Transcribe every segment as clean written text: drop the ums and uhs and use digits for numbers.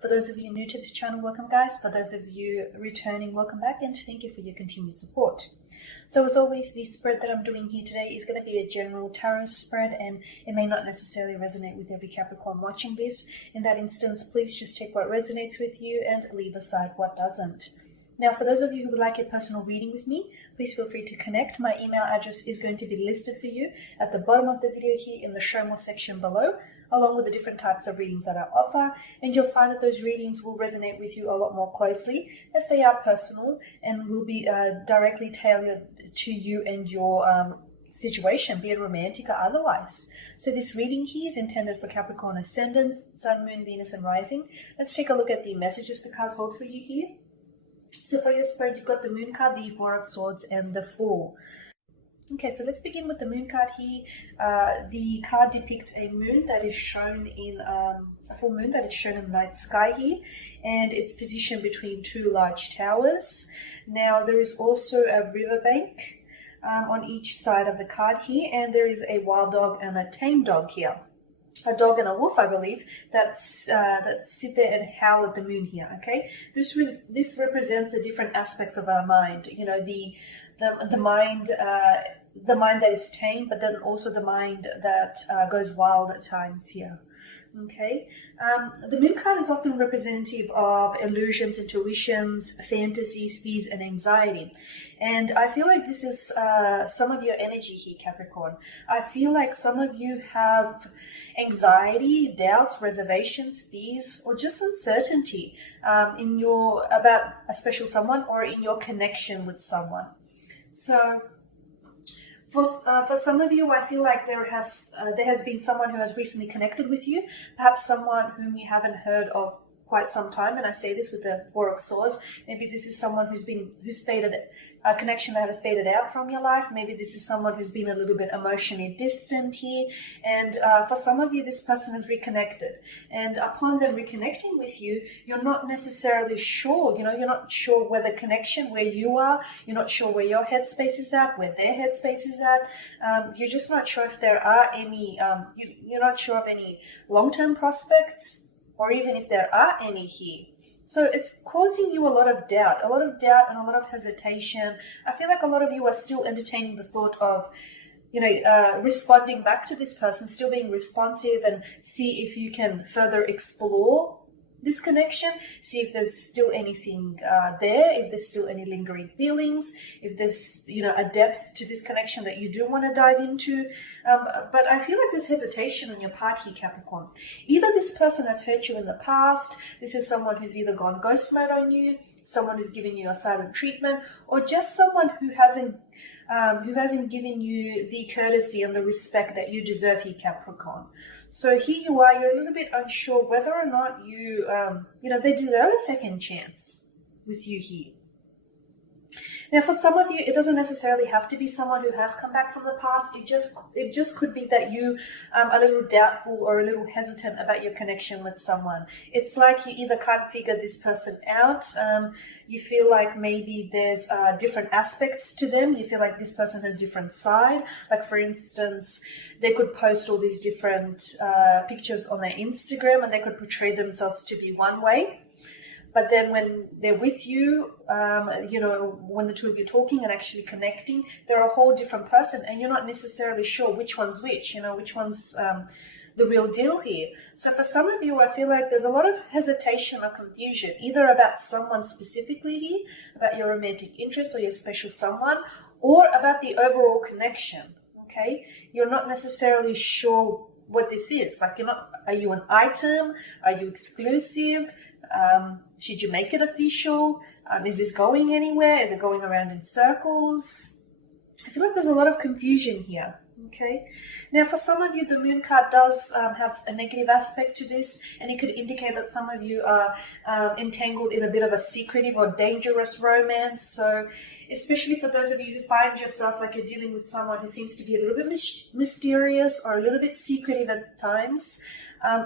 For those of you new to this channel, welcome guys. For those of you returning, welcome back, and thank you for your continued support. So as always, the spread that I'm doing here today is going to be a general tarot spread, and it may not necessarily resonate with every Capricorn watching this. In that instance, please just take what resonates with you and leave aside what doesn't. Now, for those of you who would like a personal reading with me, please feel free to connect. My email address is going to be listed for you at the bottom of the video here in the show more section below, along with the different types of readings that I offer, and you'll find that those readings will resonate with you a lot more closely as they are personal and will be directly tailored to you and your situation, be it romantic or otherwise. So this reading here is intended for Capricorn ascendant, Sun, Moon, Venus, and Rising. Let's take a look at the messages the cards hold for you here. So for your spread, you've got the Moon card, the Four of Swords, and the Fool. Okay, so let's begin with the Moon card here. The card depicts a moon that is shown in a full moon that is shown in the night sky here, and it's positioned between two large towers. Now there is also a riverbank on each side of the card here, and there is a wild dog and a tame dog here. A dog and a wolf, I believe, that sit there and howl at the moon here. Okay, this represents the different aspects of our mind. You know, the mind that is tame, but then also the mind that goes wild at times here. Okay, the Moon card is often representative of illusions, intuitions, fantasies, fears, and anxiety. And I feel like this is some of your energy here, Capricorn. I feel like some of you have anxiety, doubts, reservations, fears, or just uncertainty about a special someone or in your connection with someone. So for some of you, I feel like there has been someone who has recently connected with you, perhaps someone whom you haven't heard of quite some time. And I say this with the Four of Swords. Maybe this is someone who's faded, a connection that has faded out from your life. Maybe this is someone who's been a little bit emotionally distant here. And for some of you, this person has reconnected. And upon them reconnecting with you, you're not necessarily sure. You know, you're not sure where the connection, where you are. You're not sure where your headspace is at, where their headspace is at. You're just not sure if there are any. You're not sure of any long-term prospects, or even if there are any here. So it's causing you a lot of doubt and a lot of hesitation. I feel like a lot of you are still entertaining the thought of, responding back to this person, still being responsive, and see if you can further explore this connection, see if there's still anything there, if there's still any lingering feelings, if there's, a depth to this connection that you do want to dive into. But I feel like there's hesitation on your part here, Capricorn. Either this person has hurt you in the past, this is someone who's either gone ghost mode on you, someone who's giving you a silent treatment, or just someone who hasn't given you the courtesy and the respect that you deserve here, Capricorn. So here you are, you're a little bit unsure whether or not they deserve a second chance with you here. Now, for some of you, it doesn't necessarily have to be someone who has come back from the past. It just could be that you are a little doubtful or a little hesitant about your connection with someone. It's like you either can't figure this person out. You feel like maybe there's different aspects to them. You feel like this person has a different side. Like, for instance, they could post all these different pictures on their Instagram, and they could portray themselves to be one way. But then when they're with you, when the two of you are talking and actually connecting, they're a whole different person, and you're not necessarily sure which one's which, which one's the real deal here. So for some of you, I feel like there's a lot of hesitation or confusion, either about someone specifically here, about your romantic interest or your special someone, or about the overall connection, okay? You're not necessarily sure what this is. Like, are you an item? Are you exclusive? Should you make it official? Is this going anywhere? Is it going around in circles? I feel like there's a lot of confusion here. Okay. Now, for some of you, the Moon card does have a negative aspect to this, and it could indicate that some of you are entangled in a bit of a secretive or dangerous romance. So, especially for those of you who find yourself like you're dealing with someone who seems to be a little bit mysterious or a little bit secretive at times,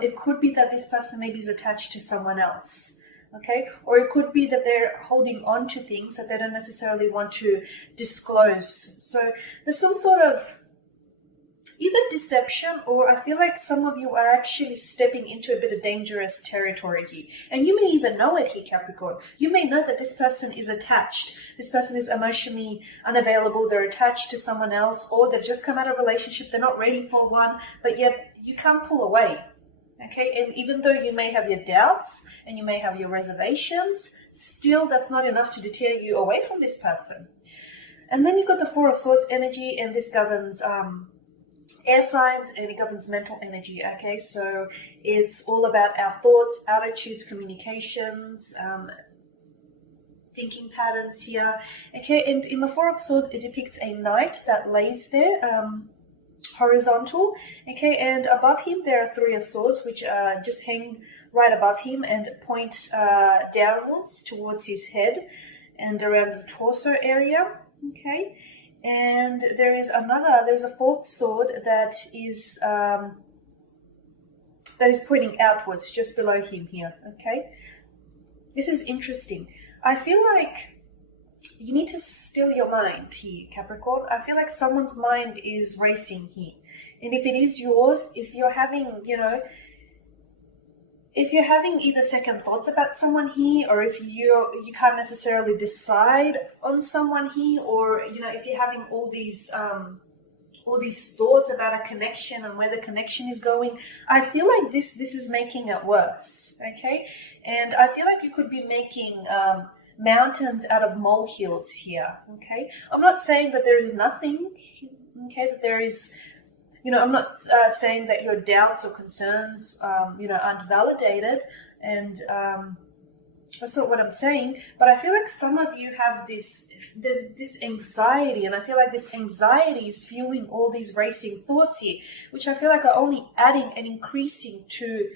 it could be that this person maybe is attached to someone else. Okay, or it could be that they're holding on to things that they don't necessarily want to disclose. So there's some sort of either deception, or I feel like some of you are actually stepping into a bit of dangerous territory here. And you may even know it here, Capricorn. You may know that this person is attached. This person is emotionally unavailable. They're attached to someone else, or they've just come out of a relationship. They're not ready for one, but yet you can't pull away. Okay, and even though you may have your doubts and you may have your reservations, still that's not enough to deter you away from this person. And then you've got the Four of Swords energy, and this governs air signs, and it governs mental energy. Okay, so it's all about our thoughts, attitudes, communications, thinking patterns here. Okay, and in the Four of Swords, it depicts a knight that lays there, horizontal. Okay, and above him there are Three of Swords, which just hang right above him and point downwards towards his head and around the torso area. Okay, and there's a fourth sword that is pointing outwards just below him here. Okay, this is interesting. I feel like you need to still your mind here, Capricorn. I feel like someone's mind is racing here, and if it is yours, if you're having, if you're having either second thoughts about someone here, or if you can't necessarily decide on someone here, or if you're having all these thoughts about a connection and where the connection is going, I feel like this is making it worse. Okay, and I feel like you could be making mountains out of molehills here. Okay, I'm not saying that there is nothing. Okay, that there is. I'm not saying that your doubts or concerns, aren't validated, and that's not what I'm saying. But I feel like some of you have there's this anxiety, and I feel like this anxiety is fueling all these racing thoughts here, which I feel like are only adding and increasing to,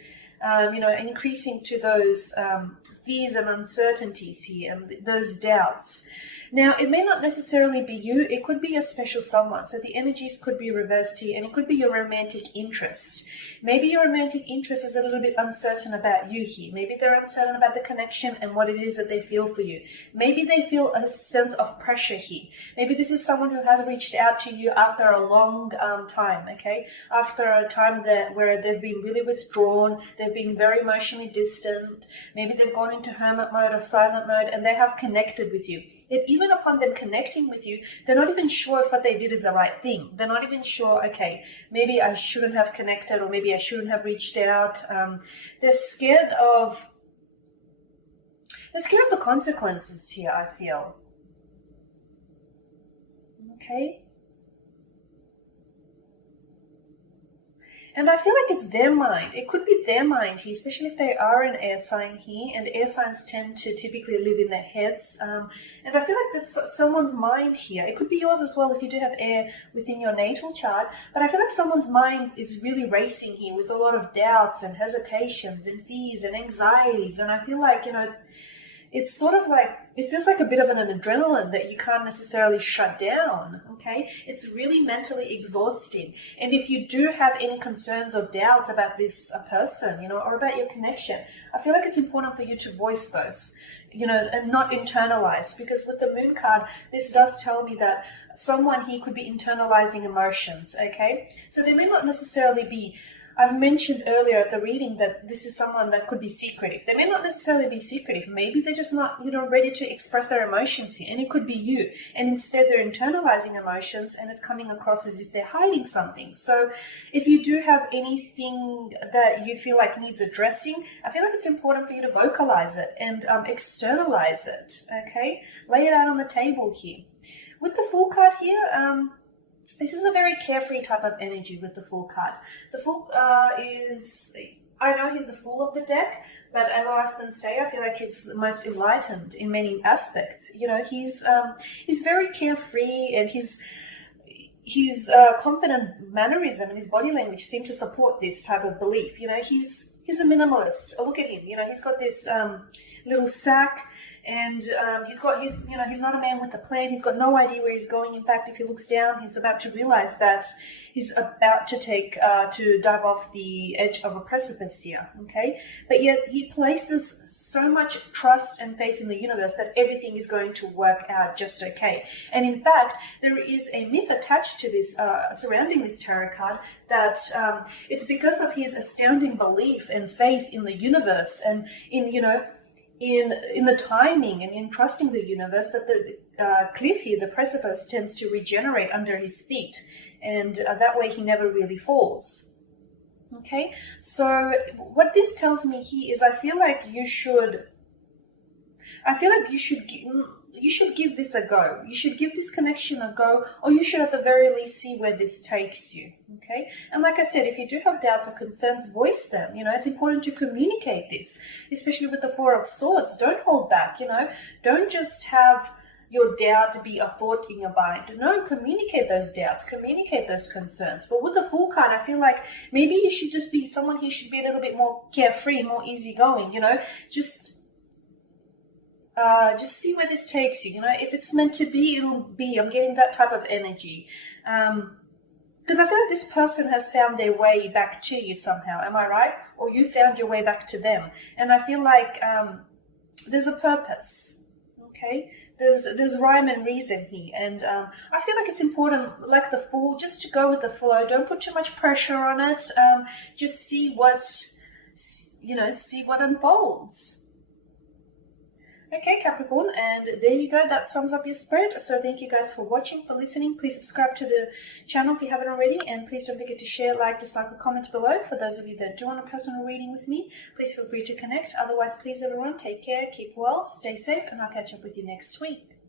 those fears and uncertainties here, and those doubts. Now, it may not necessarily be you. It could be a special someone. So the energies could be reversed here, and it could be your romantic interest. Maybe your romantic interest is a little bit uncertain about you here. Maybe they're uncertain about the connection and what it is that they feel for you. Maybe they feel a sense of pressure here. Maybe this is someone who has reached out to you after a long time, okay? After a time where they've been really withdrawn, they've been very emotionally distant. Maybe they've gone into hermit mode or silent mode, and they have connected with you. Even upon them connecting with you, they're not even sure if what they did is the right thing. They're not even sure, okay, maybe I shouldn't have connected, or maybe I shouldn't have reached out. They're scared of the consequences here, I feel. Okay? And I feel like it's their mind. It could be their mind here, especially if they are an air sign here. And air signs tend to typically live in their heads. And I feel like there's someone's mind here. It could be yours as well if you do have air within your natal chart. But I feel like someone's mind is really racing here with a lot of doubts and hesitations and fears and anxieties. And I feel like, it's sort of like, it feels like a bit of an adrenaline that you can't necessarily shut down, okay? It's really mentally exhausting. And if you do have any concerns or doubts about this person, or about your connection, I feel like it's important for you to voice those, and not internalize. Because with the Moon card, this does tell me that someone here could be internalizing emotions, okay? So they may not necessarily be, I've mentioned earlier at the reading that this is someone that could be secretive. They may not necessarily be secretive. Maybe they're just not, ready to express their emotions here. And it could be you. And instead they're internalizing emotions, and it's coming across as if they're hiding something. So if you do have anything that you feel like needs addressing, I feel like it's important for you to vocalize it and externalize it, okay? Lay it out on the table here. With the Fool card here, this is a very carefree type of energy with the Fool card. The Fool I know he's the Fool of the deck, but as I often say, I feel like he's the most enlightened in many aspects. He's very carefree, and his confident mannerism and his body language seem to support this type of belief. He's a minimalist. Look at him. He's got this little sack, and he's not a man with a plan. He's got no idea where he's going. In fact, if he looks down, he's about to realize that he's about to dive off the edge of a precipice here. Okay, but yet he places so much trust and faith in the universe that everything is going to work out just okay. And in fact, there is a myth attached to this surrounding this tarot card that it's because of his astounding belief and faith in the universe and in the timing and in trusting the universe that the cliff here, the precipice, tends to regenerate under his feet, and that way he never really falls. Okay, so what this tells me here is I feel like you should give this a go. You should give this connection a go, or you should at the very least see where this takes you. Okay, and like I said, if you do have doubts or concerns, voice them. It's important to communicate this, especially with the Four of Swords. Don't hold back. Don't just have your doubt to be a thought in your mind. No, communicate those doubts, communicate those concerns. But with the Fool card, I feel like maybe you should just be someone who should be a little bit more carefree, more easygoing. Just see where this takes you. If it's meant to be, it'll be. I'm getting that type of energy. Because I feel like this person has found their way back to you somehow. Am I right? Or you found your way back to them. And I feel like there's a purpose. Okay? There's rhyme and reason here. And I feel like it's important, like the Fool, just to go with the flow. Don't put too much pressure on it. Just see what unfolds. Okay, Capricorn, and there you go. That sums up your spread. So thank you guys for watching, for listening. Please subscribe to the channel if you haven't already, and please don't forget to share, like, dislike, or comment below. For those of you that do want a personal reading with me, please feel free to connect. Otherwise, please everyone, take care, keep well, stay safe, and I'll catch up with you next week.